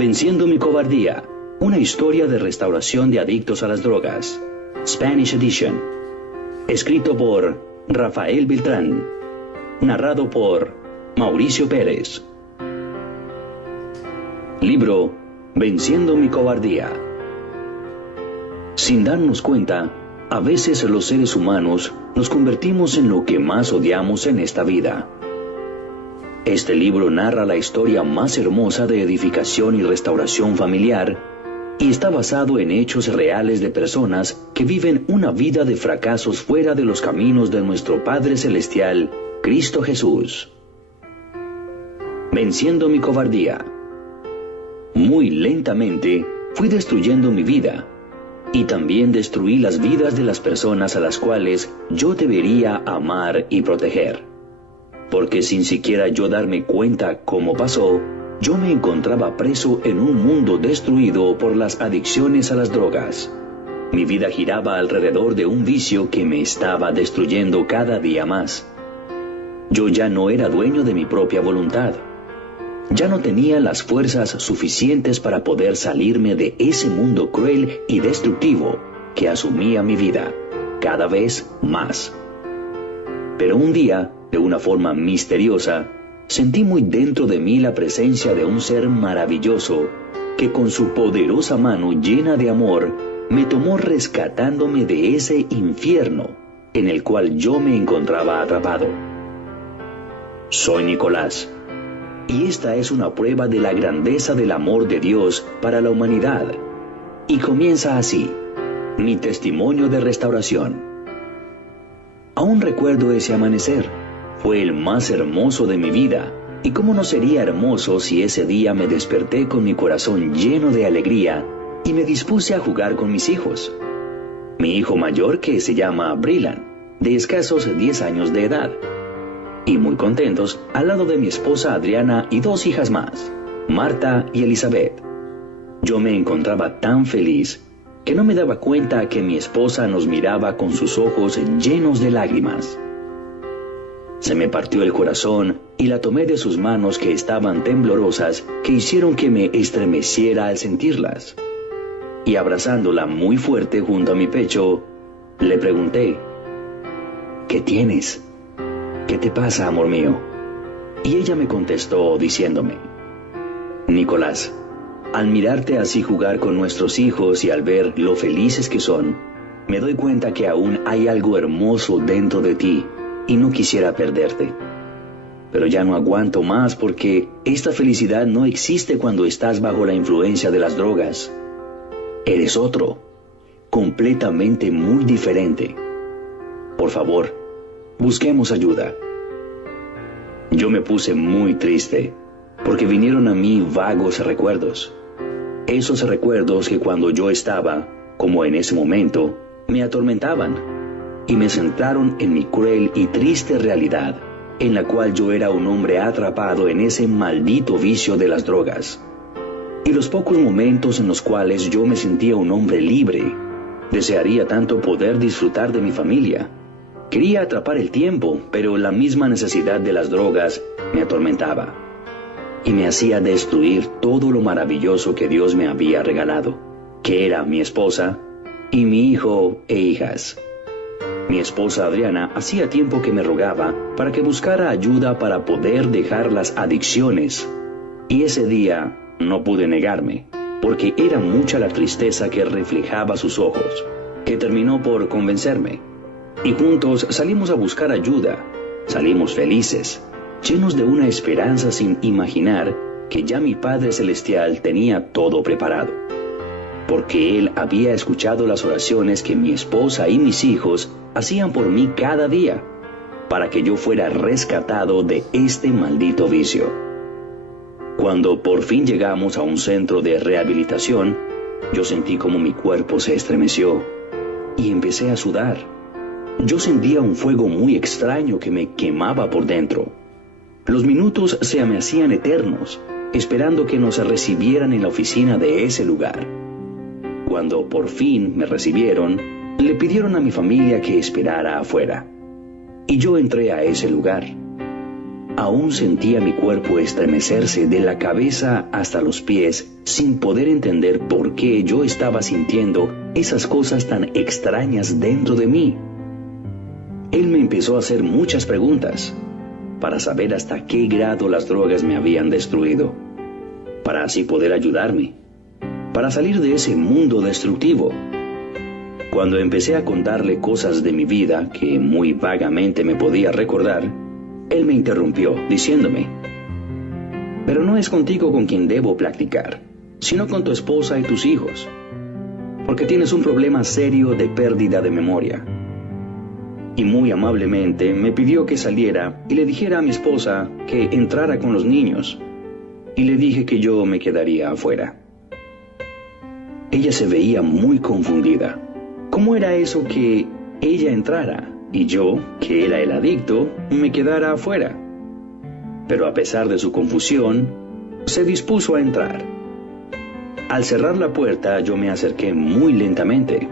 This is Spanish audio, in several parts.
Venciendo mi cobardía, una historia de restauración de adictos a las drogas, Spanish Edition, escrito por Rafael Beltrán, narrado por Mauricio Pérez. Libro Venciendo mi cobardía. Sin darnos cuenta, a veces los seres humanos nos convertimos en lo que más odiamos en esta vida. Este libro narra la historia más hermosa de edificación y restauración familiar y está basado en hechos reales de personas que viven una vida de fracasos fuera de los caminos de nuestro Padre Celestial, Cristo Jesús. Venciendo mi cobardía. Muy lentamente fui destruyendo mi vida y también destruí las vidas de las personas a las cuales yo debería amar y proteger. Porque sin siquiera yo darme cuenta cómo pasó, yo me encontraba preso en un mundo destruido por las adicciones a las drogas. Mi vida giraba alrededor de un vicio que me estaba destruyendo cada día más. Yo ya no era dueño de mi propia voluntad. Ya no tenía las fuerzas suficientes para poder salirme de ese mundo cruel y destructivo que asumía mi vida, cada vez más. Pero un día, de una forma misteriosa, sentí muy dentro de mí la presencia de un ser maravilloso que con su poderosa mano llena de amor me tomó rescatándome de ese infierno en el cual yo me encontraba atrapado. Soy Nicolás, y esta es una prueba de la grandeza del amor de Dios para la humanidad. Y comienza así, mi testimonio de restauración. Aún recuerdo ese amanecer. Fue el más hermoso de mi vida, y cómo no sería hermoso si ese día me desperté con mi corazón lleno de alegría y me dispuse a jugar con mis hijos. Mi hijo mayor, que se llama Brillan, de escasos 10 años de edad, y muy contentos al lado de mi esposa Adriana y 2 hijas más, Marta y Elizabeth. Yo me encontraba tan feliz que no me daba cuenta que mi esposa nos miraba con sus ojos llenos de lágrimas. Se me partió el corazón y la tomé de sus manos que estaban temblorosas, que hicieron que me estremeciera al sentirlas. Y abrazándola muy fuerte junto a mi pecho, le pregunté, ¿qué tienes? ¿Qué te pasa, amor mío? Y ella me contestó diciéndome, Nicolás, al mirarte así jugar con nuestros hijos y al ver lo felices que son, me doy cuenta que aún hay algo hermoso dentro de ti y no quisiera perderte. Pero ya no aguanto más porque esta felicidad no existe cuando estás bajo la influencia de las drogas. Eres otro, completamente muy diferente. Por favor, busquemos ayuda. Yo me puse muy triste porque vinieron a mí vagos recuerdos. Esos recuerdos que cuando yo estaba, como en ese momento, me atormentaban y me centraron en mi cruel y triste realidad, en la cual yo era un hombre atrapado en ese maldito vicio de las drogas. Y los pocos momentos en los cuales yo me sentía un hombre libre, desearía tanto poder disfrutar de mi familia. Quería atrapar el tiempo, pero la misma necesidad de las drogas me atormentaba y me hacía destruir todo lo maravilloso que Dios me había regalado, que era mi esposa y mi hijo e hijas. Mi esposa Adriana hacía tiempo que me rogaba para que buscara ayuda para poder dejar las adicciones, y ese día no pude negarme, porque era mucha la tristeza que reflejaba sus ojos, que terminó por convencerme, y juntos salimos a buscar ayuda. Salimos felices, llenos de una esperanza sin imaginar que ya mi Padre Celestial tenía todo preparado, porque Él había escuchado las oraciones que mi esposa y mis hijos hacían por mí cada día, para que yo fuera rescatado de este maldito vicio. Cuando por fin llegamos a un centro de rehabilitación, yo sentí como mi cuerpo se estremeció y empecé a sudar. Yo sentía un fuego muy extraño que me quemaba por dentro. Los minutos se me hacían eternos, esperando que nos recibieran en la oficina de ese lugar. Cuando por fin me recibieron, le pidieron a mi familia que esperara afuera, y yo entré a ese lugar. aún sentía mi cuerpo estremecerse de la cabeza hasta los pies, sin poder entender por qué yo estaba sintiendo esas cosas tan extrañas dentro de mí. Él me empezó a hacer muchas preguntas, para saber hasta qué grado las drogas me habían destruido, para así poder ayudarme, para salir de ese mundo destructivo. Cuando empecé a contarle cosas de mi vida que muy vagamente me podía recordar, él me interrumpió, diciéndome: «Pero no es contigo con quien debo platicar, sino con tu esposa y tus hijos, porque tienes un problema serio de pérdida de memoria». Y muy amablemente me pidió que saliera y le dijera a mi esposa que entrara con los niños, y le dije que yo me quedaría afuera. Ella se veía muy confundida. ¿Cómo era eso que ella entrara y yo, que era el adicto, me quedara afuera? Pero a pesar de su confusión, se dispuso a entrar. Al cerrar la puerta, yo me acerqué muy lentamente,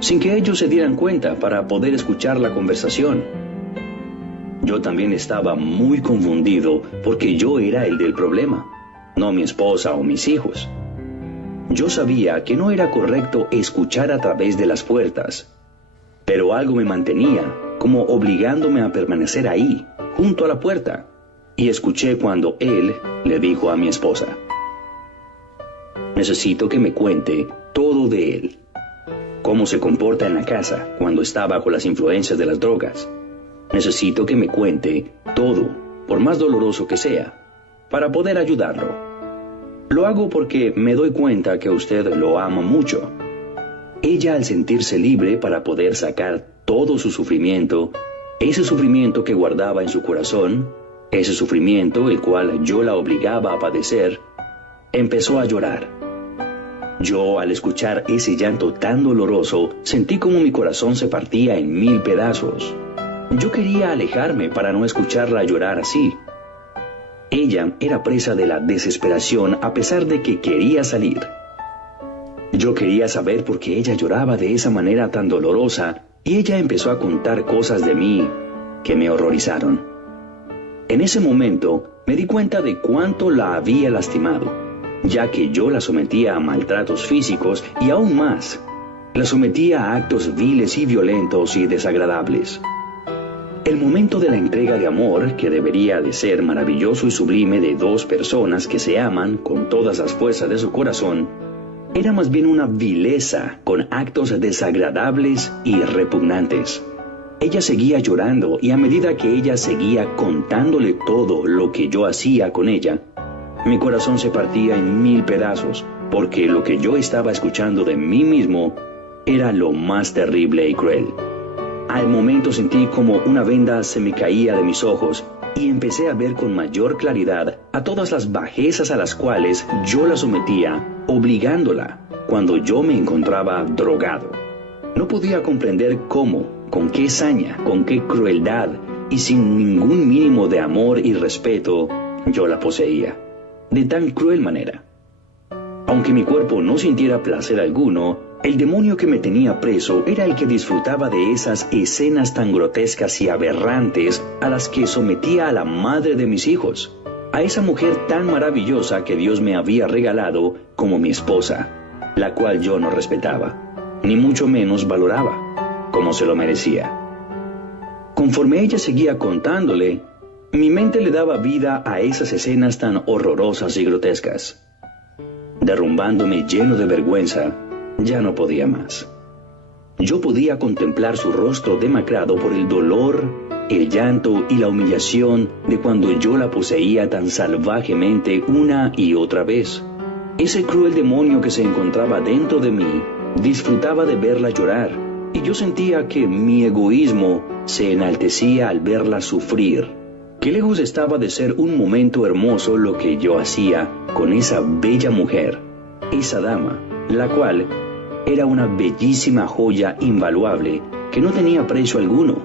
sin que ellos se dieran cuenta, para poder escuchar la conversación. Yo también estaba muy confundido porque yo era el del problema, no mi esposa o mis hijos. Yo sabía que no era correcto escuchar a través de las puertas, pero algo me mantenía, como obligándome a permanecer ahí, junto a la puerta, y escuché cuando él le dijo a mi esposa: «Necesito que me cuente todo de él. Cómo se comporta en la casa cuando está bajo las influencias de las drogas. Necesito que me cuente todo, por más doloroso que sea, para poder ayudarlo. Lo hago porque me doy cuenta que usted lo ama mucho». Ella, al sentirse libre para poder sacar todo su sufrimiento, ese sufrimiento que guardaba en su corazón, ese sufrimiento el cual yo la obligaba a padecer, empezó a llorar. Yo, al escuchar ese llanto tan doloroso, sentí como mi corazón se partía en 1000 pedazos. Yo quería alejarme para no escucharla llorar así. Ella era presa de la desesperación a pesar de que quería salir. Yo quería saber por qué ella lloraba de esa manera tan dolorosa, y ella empezó a contar cosas de mí que me horrorizaron. En ese momento me di cuenta de cuánto la había lastimado, ya que yo la sometía a maltratos físicos y aún más, la sometía a actos viles y violentos y desagradables. El momento de la entrega de amor, que debería de ser maravilloso y sublime de dos personas que se aman con todas las fuerzas de su corazón, era más bien una vileza con actos desagradables y repugnantes. Ella seguía llorando, y a medida que ella seguía contándole todo lo que yo hacía con ella, mi corazón se partía en 1000 pedazos, porque lo que yo estaba escuchando de mí mismo era lo más terrible y cruel. Al momento sentí como una venda se me caía de mis ojos, y empecé a ver con mayor claridad a todas las bajezas a las cuales yo la sometía, obligándola, cuando yo me encontraba drogado. No podía comprender cómo, con qué saña, con qué crueldad, y sin ningún mínimo de amor y respeto, yo la poseía, de tan cruel manera. Aunque mi cuerpo no sintiera placer alguno, el demonio que me tenía preso era el que disfrutaba de esas escenas tan grotescas y aberrantes a las que sometía a la madre de mis hijos, a esa mujer tan maravillosa que Dios me había regalado como mi esposa, la cual yo no respetaba, ni mucho menos valoraba, como se lo merecía. Conforme ella seguía contándole, mi mente le daba vida a esas escenas tan horrorosas y grotescas. Derrumbándome lleno de vergüenza, ya no podía más. Yo podía contemplar su rostro demacrado por el dolor, el llanto y la humillación de cuando yo la poseía tan salvajemente una y otra vez. Ese cruel demonio que se encontraba dentro de mí disfrutaba de verla llorar, y yo sentía que mi egoísmo se enaltecía al verla sufrir. Que lejos estaba de ser un momento hermoso lo que yo hacía con esa bella mujer, esa dama, la cual era una bellísima joya invaluable que no tenía precio alguno.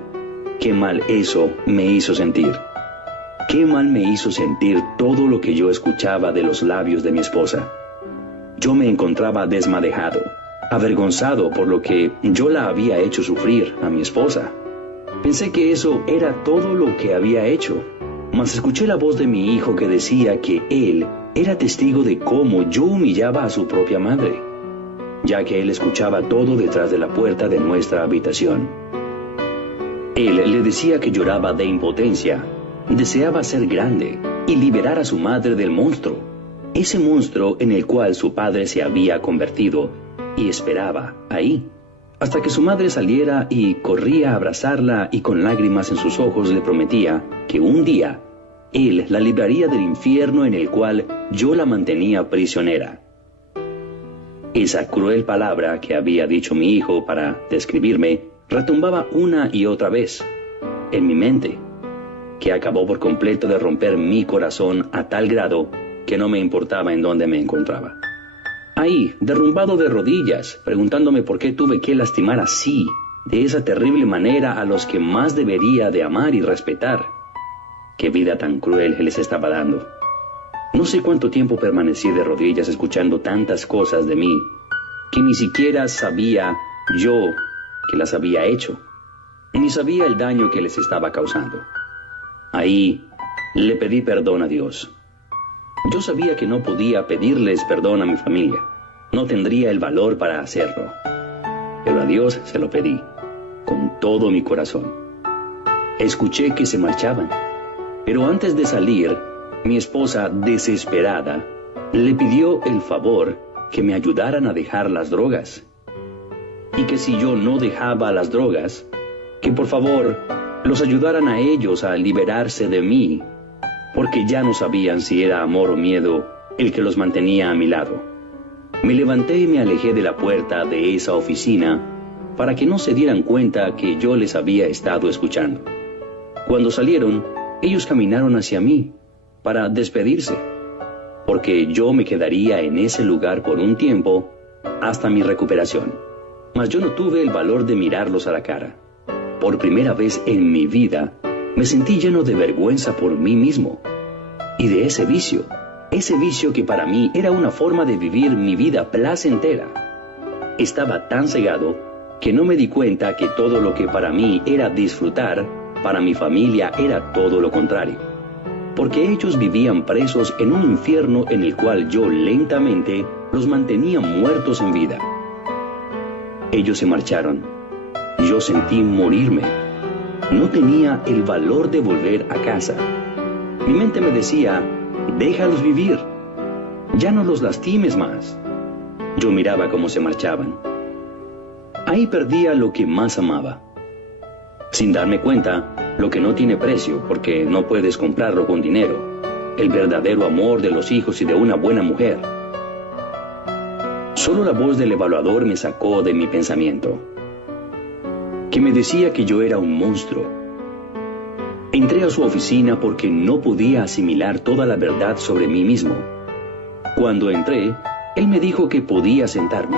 Qué mal eso me hizo sentir. Qué mal me hizo sentir todo lo que yo escuchaba de los labios de mi esposa. Yo me encontraba desmadejado, avergonzado por lo que yo la había hecho sufrir a mi esposa. Pensé que eso era todo lo que había hecho. Mas escuché la voz de mi hijo que decía que él era testigo de cómo yo humillaba a su propia madre, ya que él escuchaba todo detrás de la puerta de nuestra habitación. Él le decía que lloraba de impotencia, deseaba ser grande y liberar a su madre del monstruo, ese monstruo en el cual su padre se había convertido, y esperaba ahí, hasta que su madre saliera y corría a abrazarla y con lágrimas en sus ojos le prometía que un día él la libraría del infierno en el cual yo la mantenía prisionera. Esa cruel palabra que había dicho mi hijo para describirme retumbaba una y otra vez en mi mente, que acabó por completo de romper mi corazón a tal grado que no me importaba en dónde me encontraba. Ahí, derrumbado de rodillas, preguntándome por qué tuve que lastimar así, de esa terrible manera, a los que más debería de amar y respetar. Qué vida tan cruel les estaba dando. No sé cuánto tiempo permanecí de rodillas escuchando tantas cosas de mí, que ni siquiera sabía yo que las había hecho, ni sabía el daño que les estaba causando. Ahí le pedí perdón a Dios. Yo sabía que no podía pedirles perdón a mi familia. No tendría el valor para hacerlo. Pero a Dios se lo pedí, con todo mi corazón. Escuché que se marchaban, pero antes de salir, mi esposa, desesperada, le pidió el favor que me ayudaran a dejar las drogas. Y que si yo no dejaba las drogas, que por favor los ayudaran a ellos a liberarse de mí, porque ya no sabían si era amor o miedo el que los mantenía a mi lado. Me levanté y me alejé de la puerta de esa oficina para que no se dieran cuenta que yo les había estado escuchando. Cuando salieron, ellos caminaron hacia mí para despedirse, porque yo me quedaría en ese lugar por un tiempo hasta mi recuperación. Mas yo no tuve el valor de mirarlos a la cara. Por primera vez en mi vida, me sentí lleno de vergüenza por mí mismo y de ese vicio que para mí era una forma de vivir mi vida placentera. Estaba tan cegado que no me di cuenta que todo lo que para mí era disfrutar, para mi familia era todo lo contrario, porque ellos vivían presos en un infierno en el cual yo lentamente los mantenía muertos en vida. Ellos se marcharon. Yo sentí morirme. No tenía el valor de volver a casa. Mi mente me decía, déjalos vivir. Ya no los lastimes más. Yo miraba cómo se marchaban. Ahí perdía lo que más amaba. Sin darme cuenta, lo que no tiene precio porque no puedes comprarlo con dinero. El verdadero amor de los hijos y de una buena mujer. Solo la voz del evaluador me sacó de mi pensamiento, que me decía que yo era un monstruo. Entré a su oficina porque no podía asimilar toda la verdad sobre mí mismo. Cuando entré, él me dijo que podía sentarme.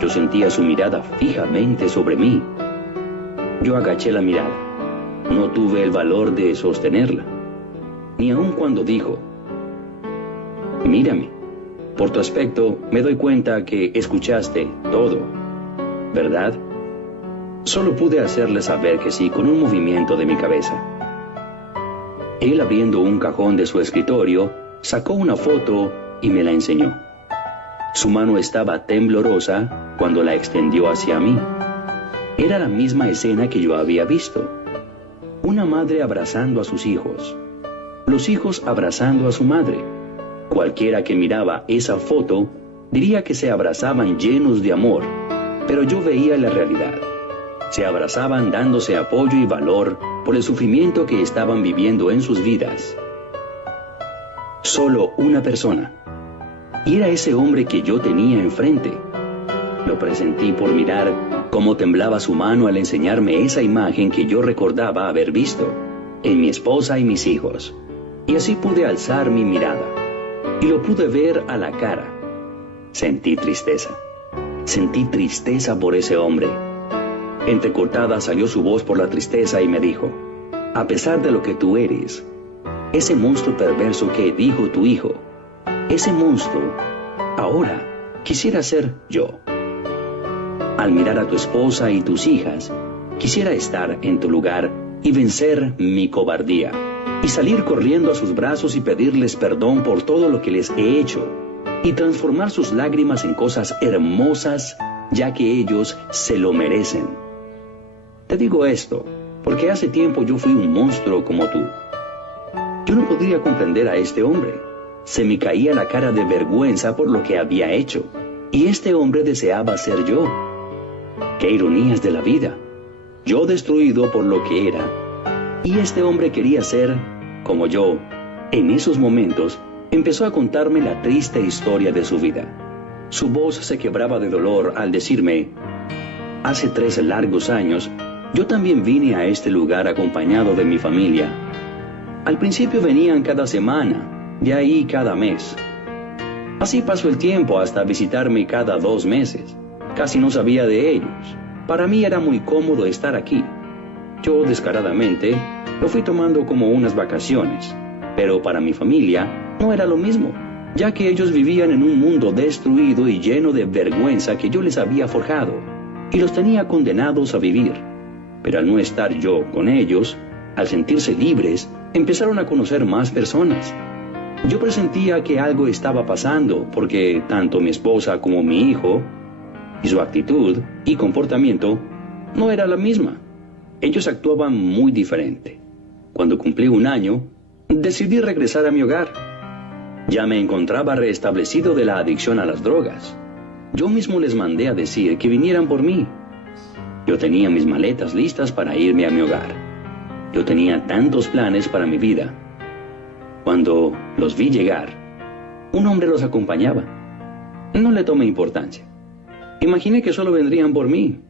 Yo sentía su mirada fijamente sobre mí. Yo agaché la mirada. No tuve el valor de sostenerla, ni aun cuando dijo, mírame, por tu aspecto me doy cuenta que escuchaste todo, ¿verdad? Solo pude hacerle saber que sí con un movimiento de mi cabeza. Él, abriendo un cajón de su escritorio, sacó una foto y me la enseñó. Su mano estaba temblorosa cuando la extendió hacia mí. Era la misma escena que yo había visto. Una madre abrazando a sus hijos. Los hijos abrazando a su madre. Cualquiera que miraba esa foto diría que se abrazaban llenos de amor, pero yo veía la realidad. Se abrazaban dándose apoyo y valor por el sufrimiento que estaban viviendo en sus vidas. Solo una persona. Y era ese hombre que yo tenía enfrente. Lo presentí por mirar cómo temblaba su mano al enseñarme esa imagen que yo recordaba haber visto en mi esposa y mis hijos. Y así pude alzar mi mirada. Y lo pude ver a la cara. Sentí tristeza. Sentí tristeza por ese hombre. Entrecortada salió su voz por la tristeza y me dijo, a pesar de lo que tú eres, ese monstruo perverso que dijo tu hijo, ese monstruo, ahora quisiera ser yo. Al mirar a tu esposa y tus hijas, quisiera estar en tu lugar y vencer mi cobardía. y salir corriendo a sus brazos y pedirles perdón por todo lo que les he hecho, y transformar sus lágrimas en cosas hermosas, ya que ellos se lo merecen. Te digo esto, porque hace tiempo yo fui un monstruo como tú. Yo no podría comprender a este hombre. Se me caía la cara de vergüenza por lo que había hecho, y este hombre deseaba ser yo. ¡Qué ironías de la vida! Yo destruido por lo que era, y este hombre quería ser como yo. En esos momentos empezó a contarme la triste historia de su vida. Su voz se quebraba de dolor al decirme: hace 3 largos años, yo también vine a este lugar acompañado de mi familia. Al principio venían cada semana, de ahí cada mes. Así pasó el tiempo hasta visitarme cada 2 meses. Casi no sabía de ellos. Para mí era muy cómodo estar aquí. Yo descaradamente lo fui tomando como unas vacaciones, pero para mi familia no era lo mismo, ya que ellos vivían en un mundo destruido y lleno de vergüenza que yo les había forjado, y los tenía condenados a vivir. Pero al no estar yo con ellos, al sentirse libres, empezaron a conocer más personas. Yo presentía que algo estaba pasando, porque tanto mi esposa como mi hijo, y su actitud y comportamiento no era la misma. Ellos actuaban muy diferente. Cuando cumplí 1 año, decidí regresar a mi hogar. Ya me encontraba restablecido de la adicción a las drogas. Yo mismo les mandé a decir que vinieran por mí. Yo tenía mis maletas listas para irme a mi hogar. Yo tenía tantos planes para mi vida. Cuando los vi llegar, un hombre los acompañaba. No le tomé importancia. Imaginé que solo vendrían por mí.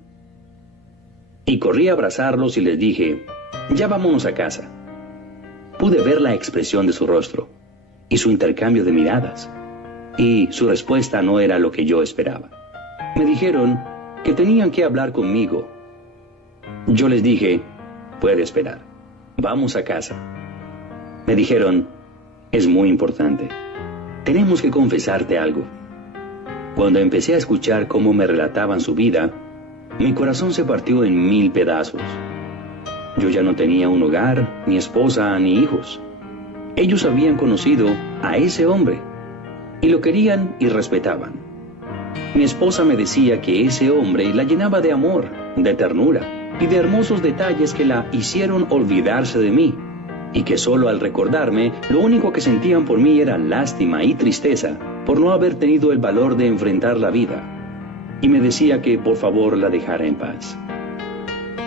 Y corrí a abrazarlos y les dije: ya vámonos a casa. Pude ver la expresión de su rostro y su intercambio de miradas, y su respuesta no era lo que yo esperaba. Me dijeron que tenían que hablar conmigo. Yo les dije: puede esperar, vamos a casa. Me dijeron: es muy importante, tenemos que confesarte algo. Cuando empecé a escuchar cómo me relataban su vida, mi corazón se partió en 1000 pedazos. Yo ya no tenía un hogar, ni esposa, ni hijos. Ellos habían conocido a ese hombre, y lo querían y respetaban. Mi esposa me decía que ese hombre la llenaba de amor, de ternura y de hermosos detalles que la hicieron olvidarse de mí, y que solo al recordarme, lo único que sentían por mí era lástima y tristeza por no haber tenido el valor de enfrentar la vida, y me decía que por favor la dejara en paz.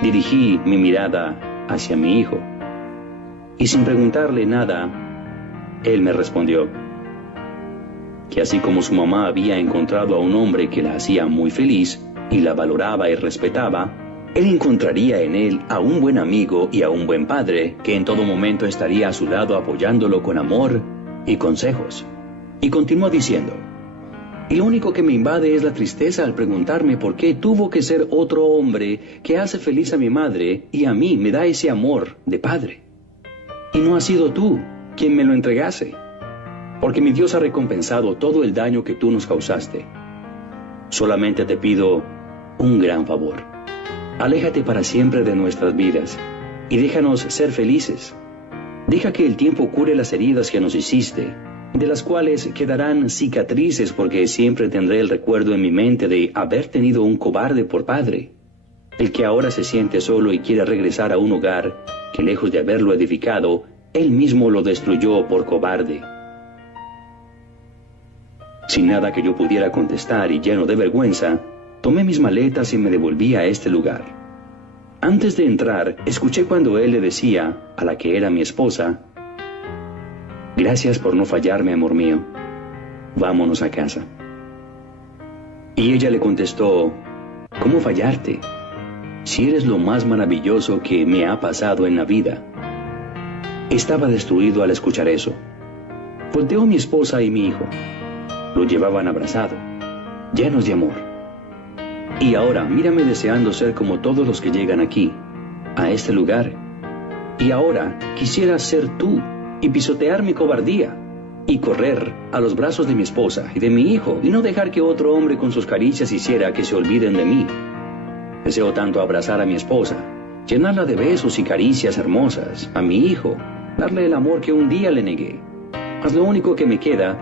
Dirigí mi mirada hacia mi hijo, y sin preguntarle nada, él me respondió que así como su mamá había encontrado a un hombre que la hacía muy feliz y la valoraba y respetaba, él encontraría en él a un buen amigo y a un buen padre que en todo momento estaría a su lado apoyándolo con amor y consejos. Y continuó diciendo: y lo único que me invade es la tristeza al preguntarme por qué tuvo que ser otro hombre que hace feliz a mi madre y a mí me da ese amor de padre. Y no has sido tú quien me lo entregase, porque mi Dios ha recompensado todo el daño que tú nos causaste. Solamente te pido un gran favor. Aléjate para siempre de nuestras vidas y déjanos ser felices. Deja que el tiempo cure las heridas que nos hiciste, de las cuales quedarán cicatrices, porque siempre tendré el recuerdo en mi mente de haber tenido un cobarde por padre, el que ahora se siente solo y quiere regresar a un hogar que, lejos de haberlo edificado, él mismo lo destruyó por cobarde. Sin nada que yo pudiera contestar y lleno de vergüenza, tomé mis maletas y me devolví a este lugar. Antes de entrar, escuché cuando él le decía a la que era mi esposa: gracias por no fallarme, amor mío. Vámonos a casa. Y ella le contestó: ¿cómo fallarte? Si eres lo más maravilloso que me ha pasado en la vida. Estaba destruido al escuchar eso. Volteó mi esposa y mi hijo. Lo llevaban abrazado, llenos de amor. Y ahora mírame deseando ser como todos los que llegan aquí, a este lugar. Y ahora quisiera ser tú y pisotear mi cobardía y correr a los brazos de mi esposa y de mi hijo y no dejar que otro hombre con sus caricias hiciera que se olviden de mí. Deseo tanto abrazar a mi esposa, llenarla de besos y caricias hermosas, a mi hijo darle el amor que un día le negué. Mas lo único que me queda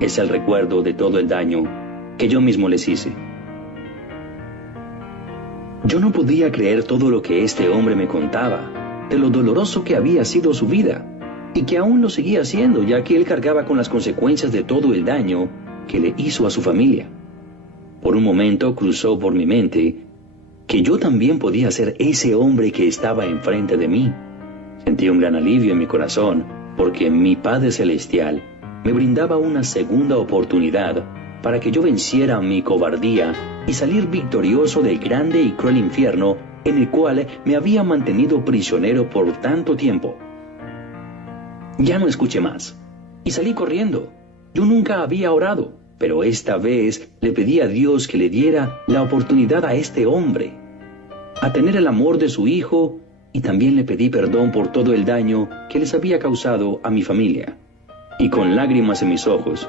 es el recuerdo de todo el daño que yo mismo les hice. Yo no podía creer todo lo que este hombre me contaba, de lo doloroso que había sido su vida, y que aún lo seguía haciendo, ya que él cargaba con las consecuencias de todo el daño que le hizo a su familia. Por un momento cruzó por mi mente que yo también podía ser ese hombre que estaba enfrente de mí. Sentí un gran alivio en mi corazón, porque mi Padre Celestial me brindaba una segunda oportunidad para que yo venciera mi cobardía y salir victorioso del grande y cruel infierno en el cual me había mantenido prisionero por tanto tiempo. Ya no escuché más, y salí corriendo. Yo nunca había orado, pero esta vez le pedí a Dios que le diera la oportunidad a este hombre, a tener el amor de su hijo, y también le pedí perdón por todo el daño que les había causado a mi familia. Y con lágrimas en mis ojos,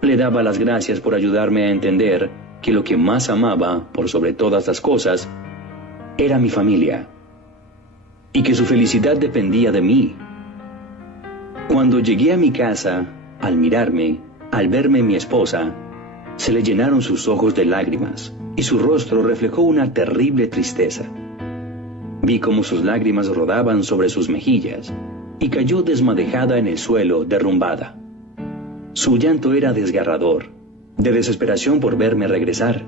le daba las gracias por ayudarme a entender que lo que más amaba, por sobre todas las cosas, era mi familia, y que su felicidad dependía de mí. Cuando llegué a mi casa, al mirarme, al verme mi esposa, se le llenaron sus ojos de lágrimas, y su rostro reflejó una terrible tristeza. Vi cómo sus lágrimas rodaban sobre sus mejillas, y cayó desmadejada en el suelo, derrumbada. Su llanto era desgarrador, de desesperación por verme regresar.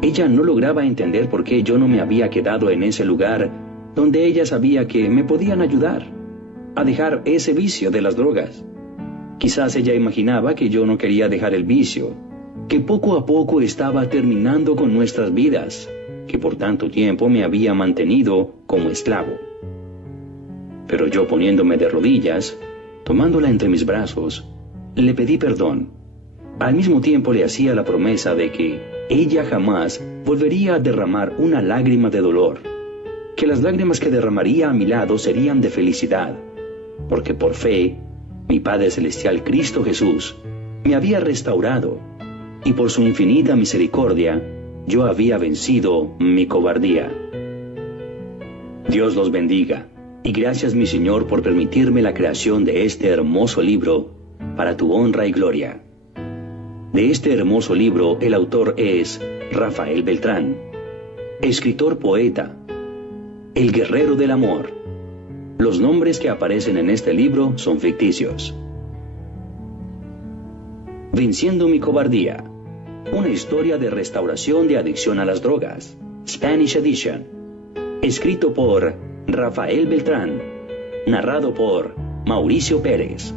Ella no lograba entender por qué yo no me había quedado en ese lugar donde ella sabía que me podían ayudar a dejar ese vicio de las drogas. Quizás ella imaginaba que yo no quería dejar el vicio, que poco a poco estaba terminando con nuestras vidas, que por tanto tiempo me había mantenido como esclavo. Pero yo, poniéndome de rodillas, tomándola entre mis brazos, le pedí perdón. Al mismo tiempo le hacía la promesa de que ella jamás volvería a derramar una lágrima de dolor, que las lágrimas que derramaría a mi lado serían de felicidad, porque por fe, mi Padre Celestial Cristo Jesús me había restaurado, y por su infinita misericordia, yo había vencido mi cobardía. Dios los bendiga, y gracias, mi Señor, por permitirme la creación de este hermoso libro para tu honra y gloria. De este hermoso libro, el autor es Rafael Beltrán, escritor poeta, el guerrero del amor. Los nombres que aparecen en este libro son ficticios. Venciendo mi cobardía, una historia de restauración de adicción a las drogas, Spanish Edition, escrito por Rafael Beltrán, narrado por Mauricio Pérez.